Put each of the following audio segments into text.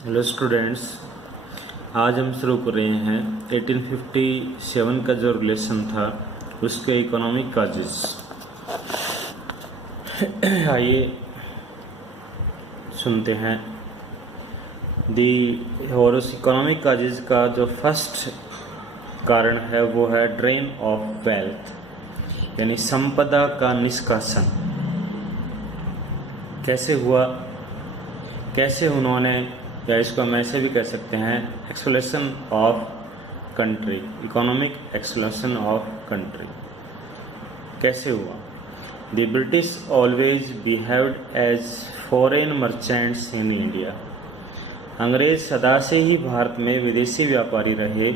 Hello students, आज हम शुरू कर रहे हैं 1857 का जो रिलेशन था उसके इकोनॉमिक काजेस। आइए सुनते हैं और उस इकोनॉमिक काजेस का जो फर्स्ट कारण है वो है ड्रेन ऑफ वेल्थ, यानी संपदा का निष्कासन। कैसे हुआ, कैसे उन्होंने, या इसको हम ऐसे भी कह सकते हैं exploration of country, economic exploration of country कैसे हुआ। The British always behaved as foreign merchants in India. अंग्रेज सदा से ही भारत में विदेशी व्यापारी रहे।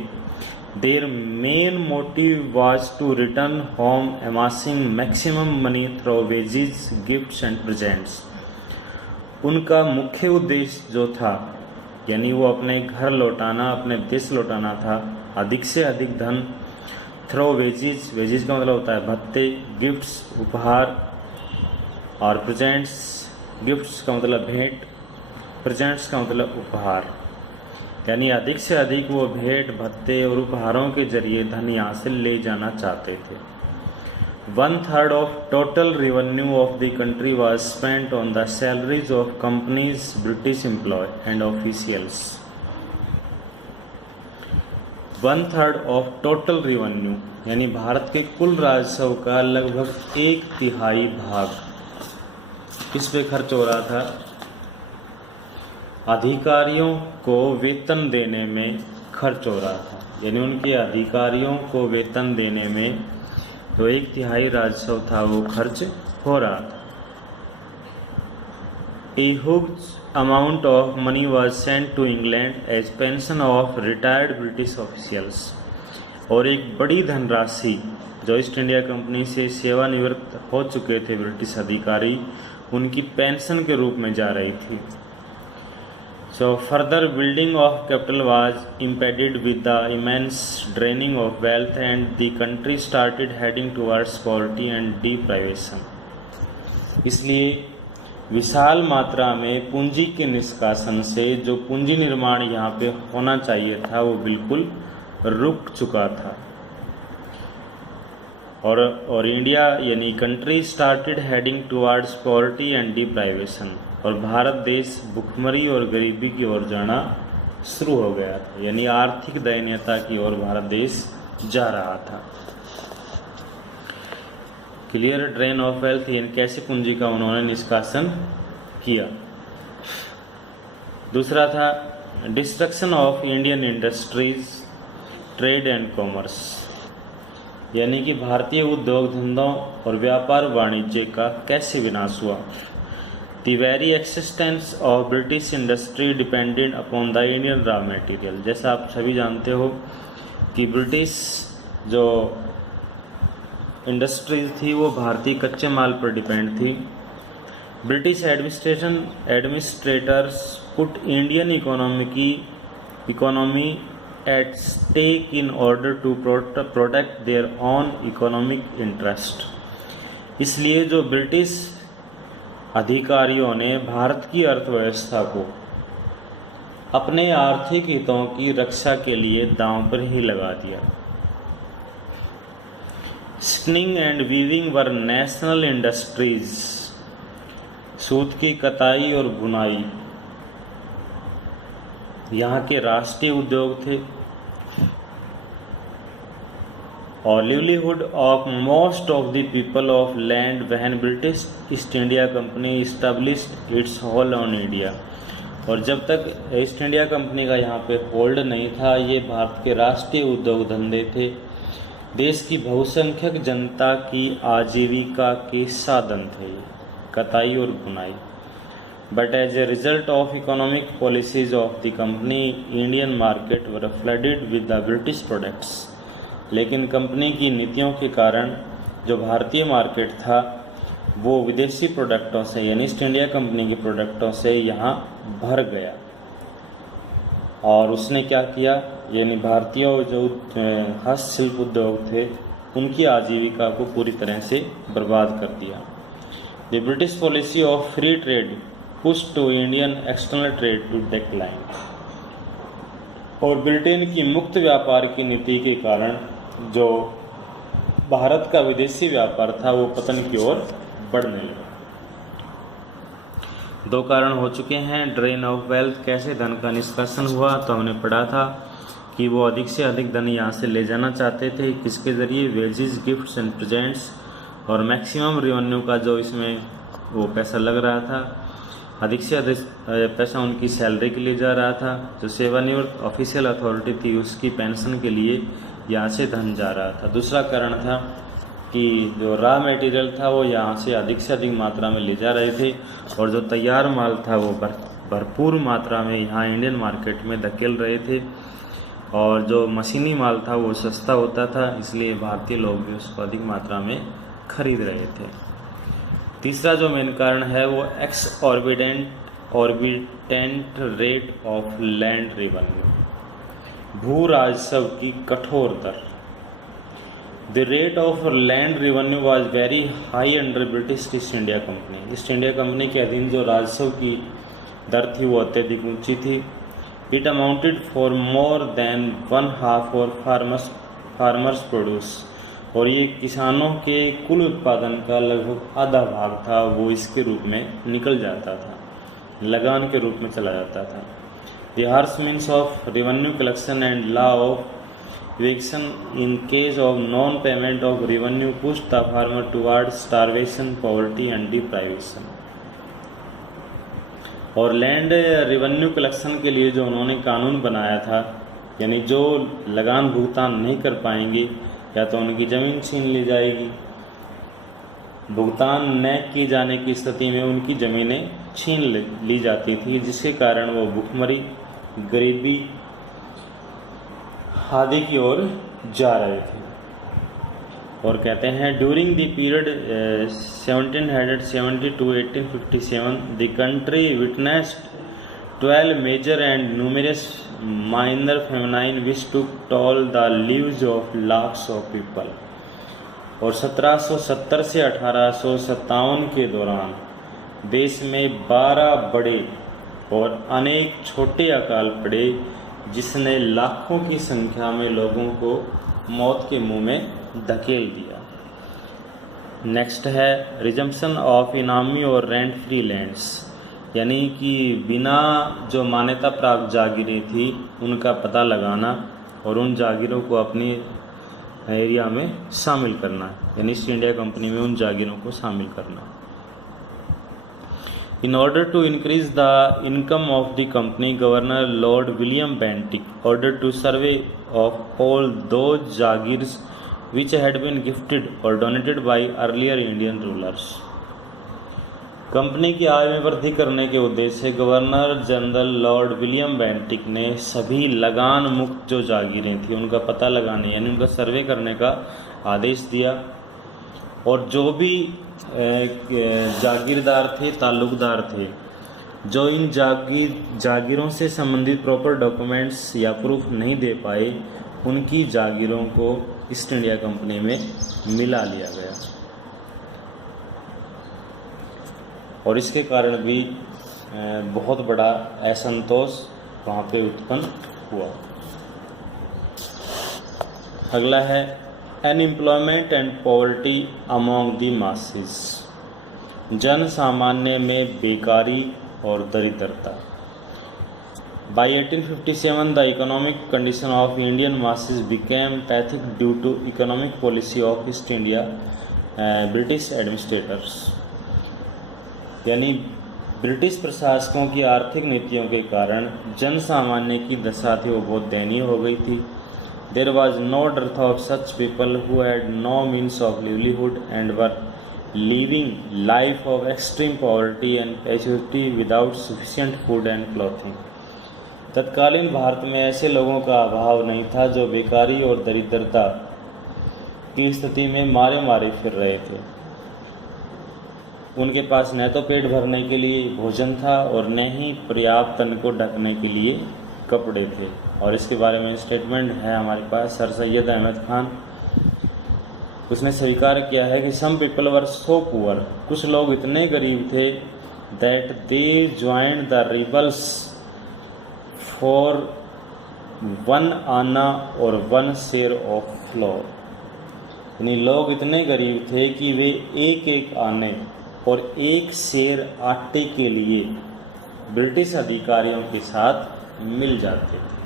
Their main motive was to return home amassing maximum money through wages, gifts and presents. उनका मुख्य उद्देश्य जो था, यानी वो अपने घर लौटाना, अपने देश लौटाना था, अधिक से अधिक धन थ्रो वेजेस, वेजेस का मतलब होता है भत्ते, गिफ्ट्स उपहार, और प्रेजेंट्स, गिफ्ट्स का मतलब भेंट, प्रेजेंट्स का मतलब उपहार, यानी अधिक से अधिक वो भेंट, भत्ते और उपहारों के जरिए धन यहाँ से ले जाना चाहते थे। 1/3 of total revenue of the country was spent on the salaries of companies, British employees and officials. 1/3 of total revenue यानी भारत के कुल राजस्व का लगभग 1/3 भाग किस पे खर्च हो रहा था? अधिकारियों को वेतन देने में खर्च हो रहा था, यानी उनके अधिकारियों को वेतन देने में तो 1/3 राजस्व था वो खर्च हो रहा था। A huge amount of money was sent to England as pension of retired British officials। और एक बड़ी धनराशि जो ईस्ट इंडिया कंपनी से सेवानिवृत्त हो चुके थे ब्रिटिश अधिकारी, उनकी पेंशन के रूप में जा रही थी। So further building of capital was impeded with the immense draining of wealth, and the country started heading towards poverty and deprivation। इसलिए विशाल मात्रा में पूंजी के निष्कासन से जो पूंजी निर्माण यहाँ पे होना चाहिए था वो बिल्कुल रुक चुका था। और इंडिया यानी country started heading towards poverty and deprivation, और भारत देश भुखमरी और गरीबी की ओर जाना शुरू हो गया था, यानी आर्थिक दयनीयता की ओर भारत देश जा रहा था। क्लियर ड्रेन ऑफ वेल्थ, यानी कैसे पूंजी का उन्होंने निष्कासन किया। दूसरा था destruction of Indian industries, trade and commerce, यानी कि भारतीय उद्योग धंधों और व्यापार वाणिज्य का कैसे विनाश हुआ। The very existence of British industry depended upon the Indian raw material। जैसा आप सभी जानते हो कि ब्रिटिश जो इंडस्ट्रीज थी वो भारतीय कच्चे माल पर डिपेंड थी। British administrators put Indian economy at stake in order to protect their own economic interest. इसलिए जो ब्रिटिश अधिकारियों ने भारत की अर्थव्यवस्था को अपने आर्थिक हितों की रक्षा के लिए दांव पर ही लगा दिया। Spinning and weaving were national industries. सूत की कताई और बुनाई यहाँ के राष्ट्रीय उद्योग थे। और livelihood of most of the people of land when British East India company established it's hold on India. और जब तक ईस्ट इंडिया कंपनी का यहाँ पे होल्ड नहीं था, ये भारत के राष्ट्रीय उद्योग धंधे थे, देश की बहुसंख्यक जनता की आजीविका के साधन थे कताई और बुनाई। But as a result of economic policies of the company, Indian market were flooded with the British products. लेकिन कंपनी की नीतियों के कारण जो भारतीय मार्केट था वो विदेशी प्रोडक्टों से, यानी ईस्ट इंडिया कंपनी के प्रोडक्टों से यहाँ भर गया। और उसने क्या किया, यानी भारतीय जो हस्तशिल्प उद्योग थे उनकी आजीविका को पूरी तरह से बर्बाद कर दिया। The British policy of free trade push to Indian external trade to decline. और ब्रिटेन की मुक्त व्यापार की नीति के कारण जो भारत का विदेशी व्यापार था वो पतन की ओर बढ़ने लगा। दो कारण हो चुके हैं। ड्रेन ऑफ वेल्थ, कैसे धन का निष्कर्षण हुआ, तो हमने पढ़ा था कि वो अधिक से अधिक धन यहाँ से ले जाना चाहते थे। किसके ज़रिए? Wages, gifts and presents. और मैक्सिमम रेवेन्यू का जो इसमें वो पैसा लग रहा था, अधिक से अधिक पैसा उनकी सैलरी के लिए जा रहा था। जो सेवानिवृत्त ऑफिशियल अथॉरिटी थी उसकी पेंशन के लिए यहाँ से धन जा रहा था। दूसरा कारण था कि जो रॉ मटेरियल था वो यहाँ से अधिक मात्रा में ले जा रहे थे और जो तैयार माल था वो भरपूर मात्रा में यहाँ इंडियन मार्केट में धकेल रहे थे। और जो मशीनी माल था वो सस्ता होता था, इसलिए भारतीय लोग भी उसको अधिक मात्रा में खरीद रहे थे। तीसरा जो मेन कारण है वो exorbitant rate of land revenue, भू राजस्व की कठोर दर। The rate of land revenue was very high under British East India Company. East India Company के अधीन जो राजस्व की दर थी वो अत्यधिक ऊंची थी। It amounted for more than 1/2 और फार्मर्स प्रोड्यूस, और ये किसानों के कुल उत्पादन का लगभग आधा भाग था वो इसके रूप में निकल जाता था, लगान के रूप में चला जाता था। The harsh means of revenue collection and law of eviction in case of non-payment of revenue pushed the farmer towards starvation, poverty and deprivation। और लैंड रेवेन्यू कलेक्शन के लिए जो उन्होंने कानून बनाया था, यानी जो लगान भुगतान नहीं कर पाएंगे या तो उनकी ज़मीन छीन ली जाएगी, भुगतान न की जाने की स्थिति में उनकी ज़मीनें छीन ली जाती थी, जिसके कारण वो भूखमरी, गरीबी आदि की ओर जा रहे थे। और कहते हैं during the period 1770 to 1857 the country witnessed 12 major and numerous minor famines which took toll the lives of lakhs of people. और 1770 से 1857 के दौरान देश में 12 बड़े और अनेक छोटे अकाल पड़े, जिसने लाखों की संख्या में लोगों को मौत के मुंह में धकेल दिया। नेक्स्ट है रिजम्पशन ऑफ इनामी और रेंट फ्री लैंड्स, यानी कि बिना जो मान्यता प्राप्त जागीरें थी उनका पता लगाना और उन जागीरों को अपनी एरिया में शामिल करना, यानी ईस्ट इंडिया कंपनी में उन जागीरों को शामिल करना। In order to increase the income of the company, Governor Lord William Bentinck ordered to survey of all those jagirs which had been gifted or donated by earlier Indian rulers। Company की आय में वृद्धि करने के उद्देश्य से governor general Lord William Bentinck ने सभी लगान मुक्त जो जागीरें थी उनका पता लगाने, यानी उनका सर्वे करने का आदेश दिया। और जो भी जागीरदार थे, ताल्लुकदार थे, जो इन जागीरों से संबंधित प्रॉपर डॉक्यूमेंट्स या प्रूफ नहीं दे पाए, उनकी जागीरों को ईस्ट इंडिया कंपनी में मिला लिया गया। और इसके कारण भी बहुत बड़ा असंतोष वहाँ पे उत्पन्न हुआ। अगला है unemployment and poverty among the masses, जन सामान्य में बेकारी और दरिद्रता। By 1857 the economic condition of Indian masses became pathetic due to economic policy of East India British administrators। यानी ब्रिटिश प्रशासकों की आर्थिक नीतियों के कारण जन सामान्य की दशा थी वो बहुत दयनीय हो गई थी। There was no dearth of such people who had no means of livelihood and were living life of extreme poverty and penury without sufficient food and clothing। तत्कालीन भारत में ऐसे लोगों का अभाव नहीं था जो बेकारी और दरिद्रता की स्थिति में मारे मारे फिर रहे थे। उनके पास न तो पेट भरने के लिए भोजन था और न ही पर्याप्त तन को ढकने के लिए कपड़े थे। और इसके बारे में स्टेटमेंट है हमारे पास सर सैयद अहमद खान। उसने स्वीकार किया है कि some people were so poor, कुछ लोग इतने गरीब थे that they joined the rebels for 1 आना और 1 शेर ऑफ फ्लोर। यानी लोग इतने गरीब थे कि वे एक एक आने और 1 शेर आटे के लिए ब्रिटिश अधिकारियों के साथ मिल जाते थे।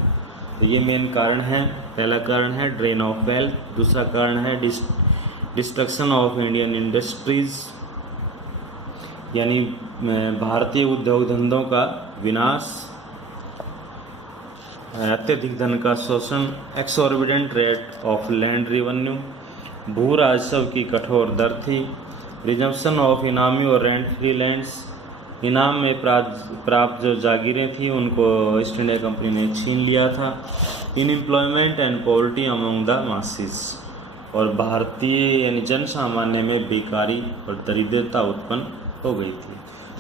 तो ये मेन कारण है। पहला कारण है ड्रेन ऑफ वेल्थ, दूसरा कारण है डिस्ट्रक्शन ऑफ इंडियन इंडस्ट्रीज, यानी भारतीय उद्योग धंधों का विनाश, अत्यधिक धन का शोषण, एक्सॉर्बिडेंट रेट ऑफ लैंड रेवेन्यू, भू राजस्व की कठोर दर थी, रिजम्पशन ऑफ इनामी और रेंट फ्री लैंड्स, इनाम में प्राप्त जो जागीरें थी उनको ईस्ट इंडिया कंपनी ने छीन लिया था, unemployment and poverty among the masses, और भारतीय यानी जन सामान्य में बेकारी और दरिद्रता उत्पन्न हो गई थी।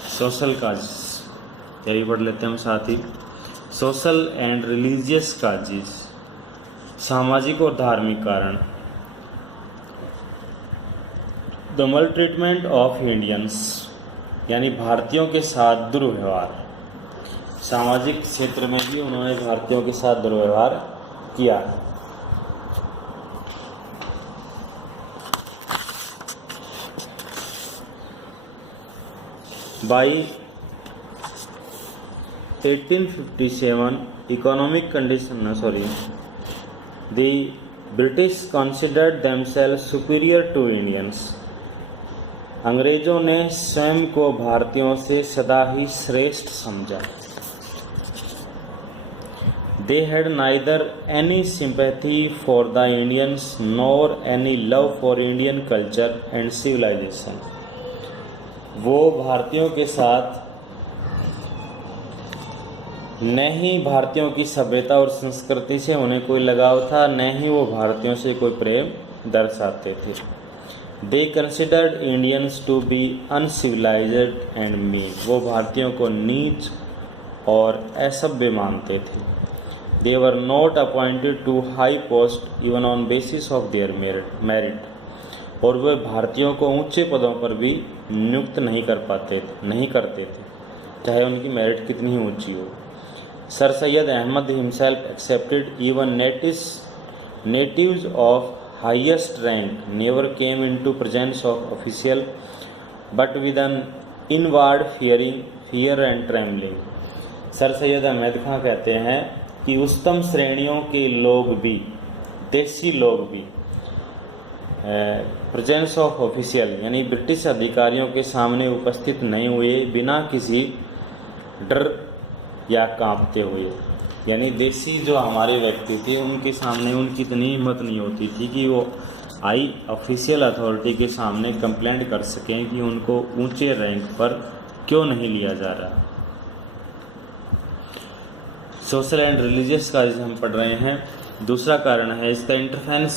सोशल काज यही पढ़ लेते हैं हम साथ ही। सोशल एंड रिलीजियस काजेज, सामाजिक और धार्मिक कारण। द मल ट्रीटमेंट ऑफ इंडियंस, यानी भारतीयों के साथ दुर्व्यवहार। सामाजिक क्षेत्र में भी उन्होंने भारतीयों के साथ दुर्व्यवहार किया। By 1857 economic condition, the British considered themselves superior to Indians. अंग्रेजों ने स्वयं को भारतीयों से सदा ही श्रेष्ठ समझा। They had neither any sympathy for the Indians nor any love for Indian culture and civilization. वो भारतीयों के साथ न ही भारतीयों की सभ्यता और संस्कृति से उन्हें कोई लगाव था, न ही वो भारतीयों से कोई प्रेम दर्शाते थे। They considered Indians to be uncivilized and mean. वो भारतीयों को नीच और असभ्य मानते थे। They were not appointed to high post even on basis of their merit. और वे भारतीयों को ऊंचे पदों पर भी नियुक्त नहीं करते थे, चाहे उनकी मेरिट कितनी ही ऊंची हो। Sir Syed Ahmad himself accepted even natives of highest rank never came into presence of official but with an inward fear and trembling. Sir Syed Ahmad Khan कहते हैं कि उच्चतम श्रेणियों के लोग भी, देसी लोग भी प्रेजेंस ऑफ ऑफिशियल यानी ब्रिटिश अधिकारियों के सामने उपस्थित नहीं हुए बिना किसी डर या कांपते हुए। यानी देसी जो हमारे व्यक्ति थे उनके सामने उनकी इतनी हिम्मत नहीं होती थी कि वो ऑफिशियल अथॉरिटी के सामने कंप्लेंट कर सकें कि उनको ऊंचे रैंक पर क्यों नहीं लिया जा रहा। सोशल एंड रिलीजियस का हम पढ़ रहे हैं। दूसरा कारण है इसका interference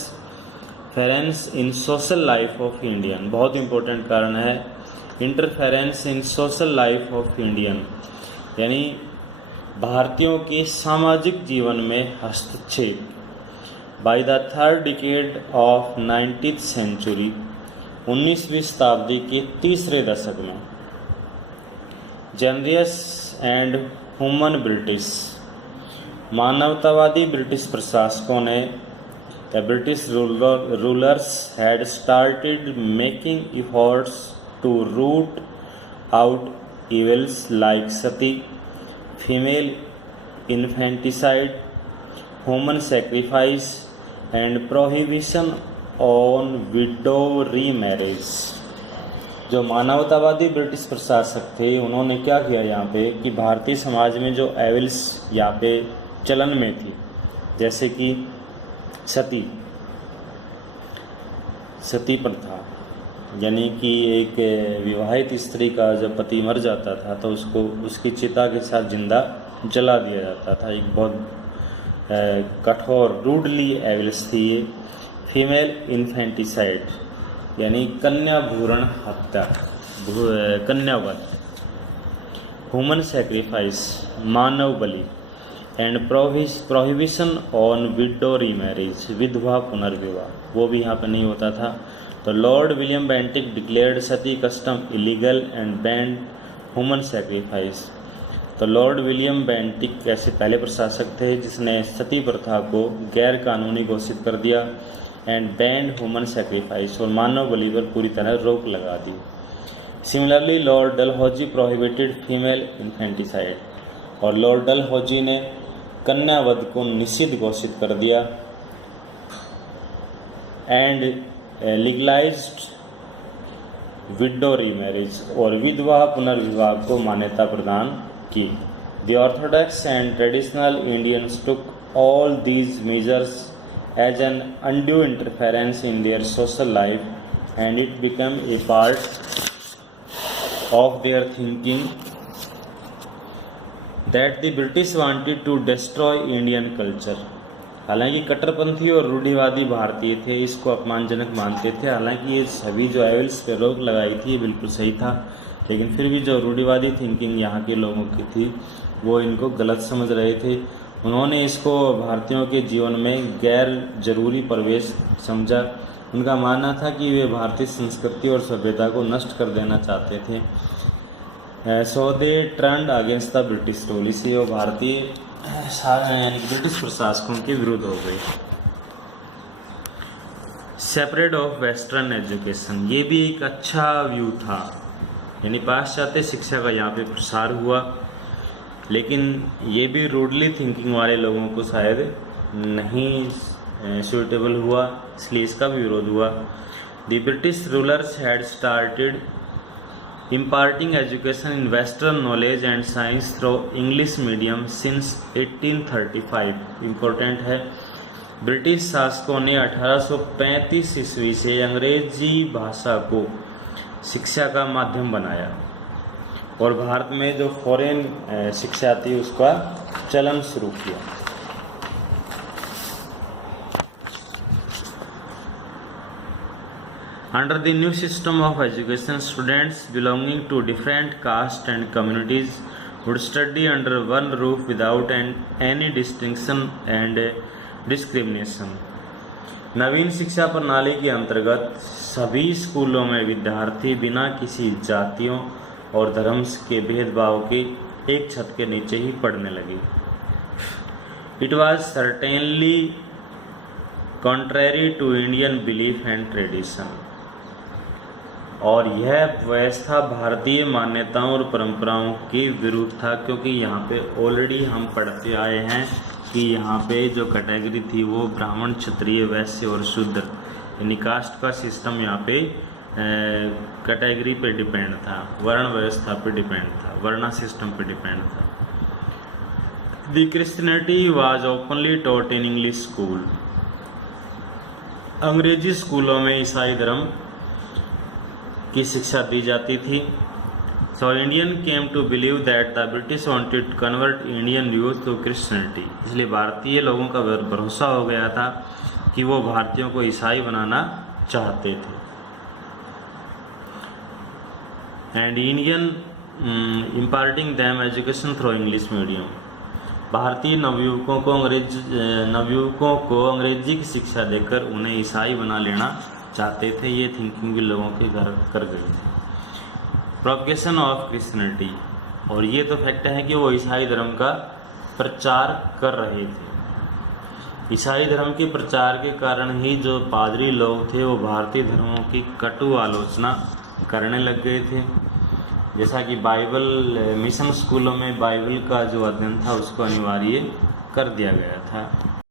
in social life of Indian. बहुत इंपॉर्टेंट कारण है interference in social life of Indian, यानी भारतीयों के सामाजिक जीवन में हस्तक्षेप। By the third decade of 19th century, 19वीं शताब्दी के तीसरे दशक में, जेनरियस एंड ह्यूमन ब्रिटिश, मानवतावादी ब्रिटिश प्रशासकों ने The British rulers had started making efforts to root out evils like sati, female infanticide, human sacrifice, and prohibition on widow remarriage। जो मानवतावादी ब्रिटिश प्रशासक थे उन्होंने क्या किया यहाँ पे कि भारतीय समाज में जो एविल्स यहाँ पे चलन में थी, जैसे कि सती प्रथा, यानी कि एक विवाहित स्त्री का जब पति मर जाता था तो उसको उसकी चिता के साथ जिंदा जला दिया जाता था। एक बहुत कठोर रूडली एविल्स थी ये। फीमेल इन्फेंटिसाइड यानी कन्या भ्रूण हत्या, कन्यावध। ह्यूमन सेक्रीफाइस मानव बलि and prohibition on widow remarriage, विधवा पुनर्विवाह, वो भी यहाँ पर नहीं होता था। तो Lord William Bentinck declared Sati custom illegal and band human sacrifice. तो लॉर्ड विलियम बेंटिक ऐसे पहले प्रशासक थे जिसने सती प्रथा को गैर कानूनी घोषित कर दिया एंड बैंड ह्यूमन सेक्रीफाइस, और मानव बलि पर पूरी तरह रोक लगा दी। Similarly lord Dalhousie prohibited female infanticide, और लॉर्ड डलहौजी ने कन्यावध को निषिद्ध घोषित कर दिया एंड लीगलाइज्ड विडो रीमैरिज, और विधवा पुनर्विवाह को मान्यता प्रदान की। The Orthodox and traditional Indians took all these measures as an undue interference in their social life and it became a part of their thinking that the British wanted to destroy Indian culture। हालांकि कट्टरपंथी और रूढ़िवादी भारतीय थे इसको अपमानजनक मानते थे। हालांकि ये सभी जो एविल्स पे रोक लगाई थी ये बिल्कुल सही था, लेकिन फिर भी जो रूढ़िवादी थिंकिंग यहाँ के लोगों की थी वो इनको गलत समझ रहे थे। उन्होंने इसको भारतीयों के जीवन में गैर जरूरी प्रवेश समझा। उनका मानना था कि वे भारतीय संस्कृति और सभ्यता को नष्ट कर देना चाहते थे। So they turned against the British rule, इसलिए वो भारतीय यानी ब्रिटिश प्रशासकों के विरुद्ध हो गए। सेपरेट ऑफ वेस्टर्न एजुकेशन, ये भी एक अच्छा व्यू था, यानी पाश्चात्य शिक्षा का यहाँ पे प्रसार हुआ, लेकिन ये भी रूडली थिंकिंग वाले लोगों को शायद नहीं सूटेबल हुआ, इसलिए इसका भी विरोध हुआ। The British rulers had started imparting education in western knowledge and science through English medium since 1835। Important है, ब्रिटिश शासकों ने 1835 ईस्वी से अंग्रेजी भाषा को शिक्षा का माध्यम बनाया और भारत में जो फॉरेन शिक्षा थी उसका चलन शुरू किया। Under the new system of education, students belonging to different castes and communities would study under one roof without any distinction and discrimination। नवीन शिक्षा प्रणाली के अंतर्गत सभी स्कूलों में विद्यार्थी बिना किसी जातियों और धर्म के भेदभाव के एक छत के नीचे ही पढ़ने लगे। It was certainly contrary to Indian belief and tradition। और यह व्यवस्था भारतीय मान्यताओं और परंपराओं के विरुद्ध था, क्योंकि यहाँ पे ऑलरेडी हम पढ़ते आए हैं कि यहाँ पे जो कैटेगरी थी वो ब्राह्मण, क्षत्रिय, वैश्य और शूद्र, यानी कास्ट का सिस्टम यहाँ पे कैटेगरी पे डिपेंड था, वर्ण व्यवस्था पे डिपेंड था, वर्णा सिस्टम पे डिपेंड था। The Christianity was openly taught in English school. अंग्रेजी स्कूलों में ईसाई धर्म की शिक्षा दी जाती थी। So Indian came to believe that the British wanted to convert Indian youth to Christianity. इसलिए भारतीय लोगों का भरोसा हो गया था कि वो भारतीयों को ईसाई बनाना चाहते थे। And Indian imparting them education through English medium. भारतीय नवयुवकों को अंग्रेजी की शिक्षा देकर उन्हें ईसाई बना लेना चाहते थे। ये थिंकिंग भी लोगों के घर कर गई थी। प्रोपगेशन ऑफ क्रिश्चियनिटी, और ये तो फैक्ट है कि वो ईसाई धर्म का प्रचार कर रहे थे। ईसाई धर्म के प्रचार के कारण ही जो पादरी लोग थे वो भारतीय धर्मों की कटु आलोचना करने लग गए थे। जैसा कि बाइबल मिशन स्कूलों में बाइबल का जो अध्ययन था उसको अनिवार्य कर दिया गया था।